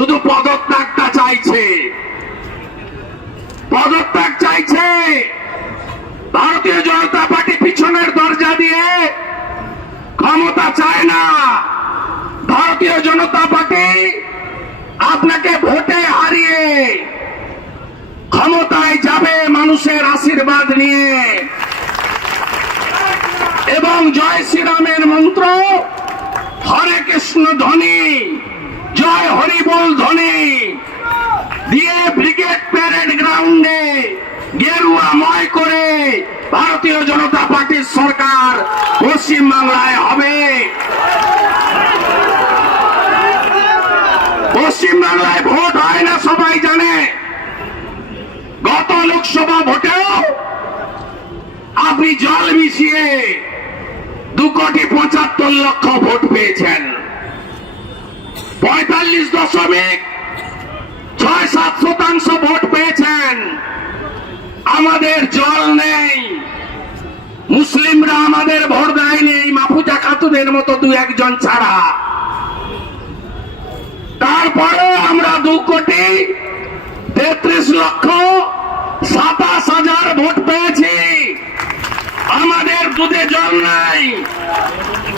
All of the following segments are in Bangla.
শুধু পদত্যাগটা চাইছে। পদত্যাগ চাইছে। ভারতীয় জনতা পার্টি পিছনের দরজা দিয়ে ক্ষমতা চায় না। ভারতীয় জনতা পার্টি আপনাকে ভোটে হারিয়ে ক্ষমতায় যাবে মানুষের আশীর্বাদ নিয়ে। এবং জয় শ্রীরামের মন্ত্র, হরে কৃষ্ণ ধ্বনি। জয় হরিবল ধ্বনি। দিয়ে ব্রিগেড প্যারেড গ্রাউন্ডে গেরুয়াময় করে ভারতীয় জনতা পার্টির সরকার পশ্চিম বাংলায় হবে। পশ্চিম বাংলায় ভোট হয় না, সবাই জানে। গত লোকসভা ভোটেও আপনি জল মিশিয়ে দু কোটি পঁচাত্তর লক্ষ ভোট পেয়েছেন। পঁয়তাল্লিশ দশমিক ছয় সাত শতাংশ ভোট পেয়েছেন। আমাদের জল নেই। মুসলিমরা আমাদের ভোট দেয়নি এই মাফুজা খাতুনের মতো দু একজন ছাড়া। তারপরে আমরা দু কোটি তেত্রিশ লক্ষ সাতাশ হাজার ভোট পেয়েছি। আমাদের দুধে জল নাই।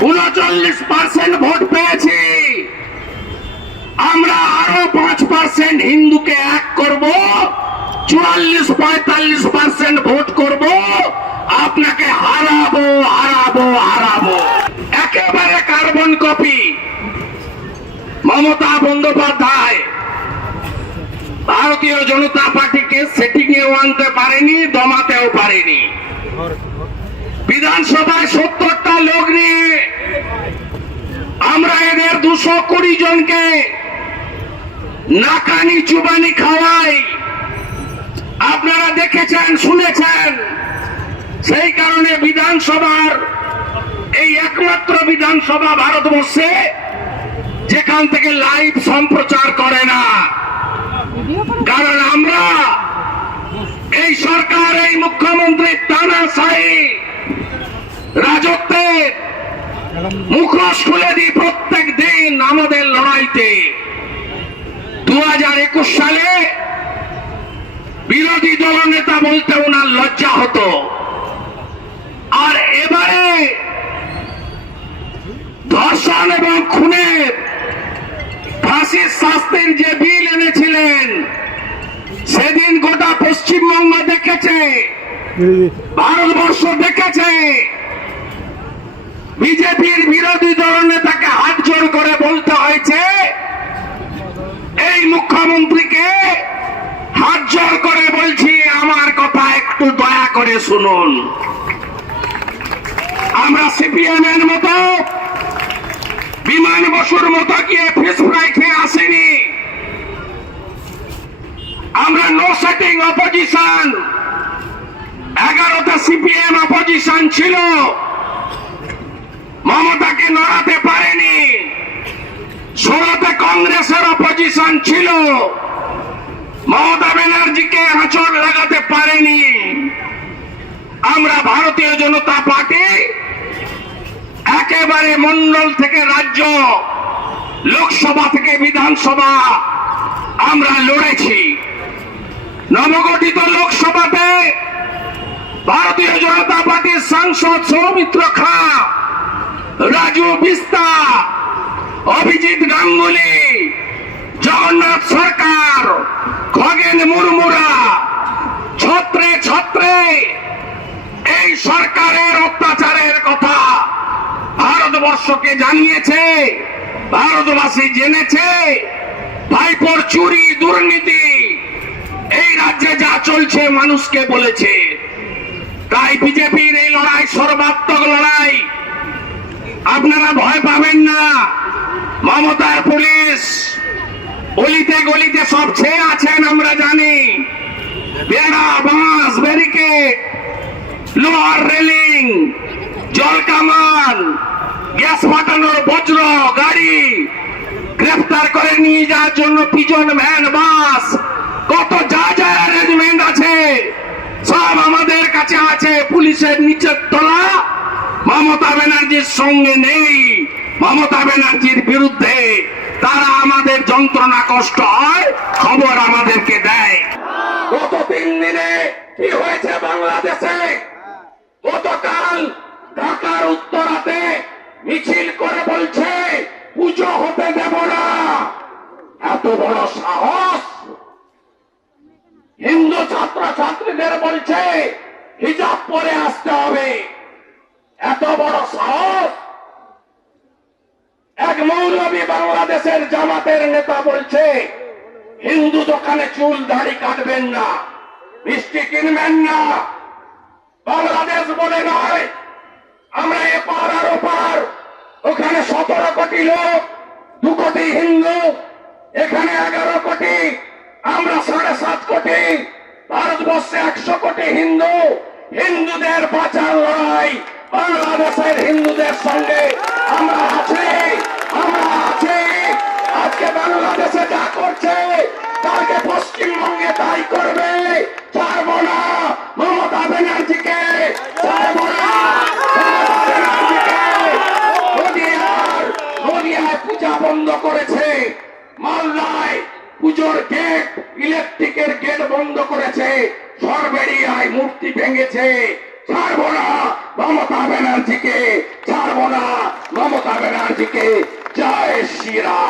উনচল্লিশ পার্সেন্ট ভোট পেয়েছি। আমরা আরও পাঁচ পার্সেন্ট হিন্দুকে এক করব, চুয়াল্লিশ পঁয়তাল্লিশ পার্সেন্ট ভোট করব, আপনাকে হারাবো হারাবো হারাবো। একেবারে কার্বন কপি মমতা বন্দ্যোপাধ্যায়, ভারতীয় জনতা পার্টিকে সেটিং এও আনতে পারেনি, দমাতেও পারেনি। বিধানসভায় সত্তরটা লোক নিয়ে আমরা এদের দুশো কুড়ি জনকে নাকানি চুবানি খাওয়াই। আপনারা দেখেছেন, শুনেছেন, সেই কারণে বিধানসভার এই একমাত্র বিধানসভা ভারতবর্ষে যেখান থেকে লাইভ সম্প্রচার করে না। কারণ আমরা এই সরকার, এই মুখ্যমন্ত্রী তানাশাহী রাজত্বের মুখোশ খুলে দিই প্রত্যেক দিন আমাদের লড়াইতে দু হাজার একুশ সালে বিরোধী দলনেতা বলতে ওনার লজ্জা হতো। আর এবারে ধর্ষণ এবং খুনের ফাঁসির শাস্তির যে বিল এনেছিলেন সেদিন গোটা পশ্চিমবঙ্গ দেখেছে ভারতবর্ষ দেখেছে। বিজেপির বিরোধী দল নেতাকে হাত জোর করে বলতে হয়েছে এই মুখ্যমন্ত্রীকে হাত জোর করে বলছি, আমার কথা একটু দয়া করে শুনুন। আমরা সিপিএম এর মতো, বিমান বসুর মতো গিয়ে ফিস ফ্রাই খেয়ে আসেনি। আমরা নো সেটিং অপোজিশন এগারোটা সিপিএম অপোজিশন ছিল। মমতাকে নড়াতে অপোজিশন ছিল। মমতা ব্যানার্জিকে আঁচড় লাগাতে পারেনি। আমরা ভারতীয় জনতা পার্টি একেবারে মন্ডল থেকে রাজ্য, লোকসভা থেকে বিধানসভা আমরা লড়েছি। নবগঠিত লোকসভাতে ভারতীয় জনতা পার্টির সাংসদ সৌমিত্র খা, রাজু বিস্তা, অভিজিৎ গাঙ্গুলি জগন্নাথ সরকার খগেন মুর্মুরা, ছত্রে ছত্রে, এই সরকারের অত্যাচারের কথা ভারতবর্ষকে জানিয়েছে, ভারতবাসী জেনেছে, ভাইপোর চুরি, দুর্নীতি, এই রাজ্যে যা চলছে মানুষকে বলেছে। তাই বিজেপির এই লড়াই, সর্বাত্মক লড়াই, আপনারা ভয় পাবেন না। মমতার পুলিশ অলিতে গলিতে সব ছেয়ে আছেন, আমরা জানি। বেড়া, বাঁশ, ব্যারিকেড, লোহার রেলিং, জল কামান, গ্যাস ফাটানোর বজ্র, গাড়ি গ্রেফতার করে নিয়ে যাওয়ার জন্য পিজন, ভ্যান, বাস, কত যা যা অ্যারেঞ্জমেন্ট আছে, সব আমাদের কাছে আছে। পুলিশের নিচের তলা, মমতা ব্যানার্জির সঙ্গে নেই, মমতা ব্যানার্জির বিরুদ্ধে। তারা আমাদের যন্ত্রণা কষ্ট হয়, খবর আমাদেরকে দেয়। গত তিন দিনে কি হয়েছে বাংলাদেশে? গতকাল ঢাকার উত্তরাতে মিছিল করে বলছে, পুজো হতে দেব না। এত বড় সাহস! হিন্দু ছাত্র ছাত্রীদের বলছে, হিজাব পরে আসতে হবে। এত বড় সাহস! এক মৌলবী জামাতের নেতা বলছে, হিন্দু দোকানে চুল দাড়ি কাটবেন না, মিষ্টি কিনবেন না। বাংলাদেশ বলে নয়, আমরা এপার আর ওপার ওখানে সতেরো কোটি লোক, দু কোটি হিন্দু, এখানে এগারো কোটি, আমরা সাড়ে সাত কোটি, ভারতবর্ষে একশো কোটি হিন্দু। হিন্দুদের বাঁচার লড়াই, বাংলাদেশের হিন্দুদের সঙ্গে আমরা আছি। করছে। কালকে পশ্চিমবঙ্গে তাই করবে। ছাড়বো না মমতা ব্যানার্জিকে। পুজোর গেট ইলেকট্রিকের গেট বন্ধ করেছে। সরবেরিয়ায় মূর্তি মমতা ব্যানার্জিকে। ছাড়বো না মমতা জয় শ্রীরাম।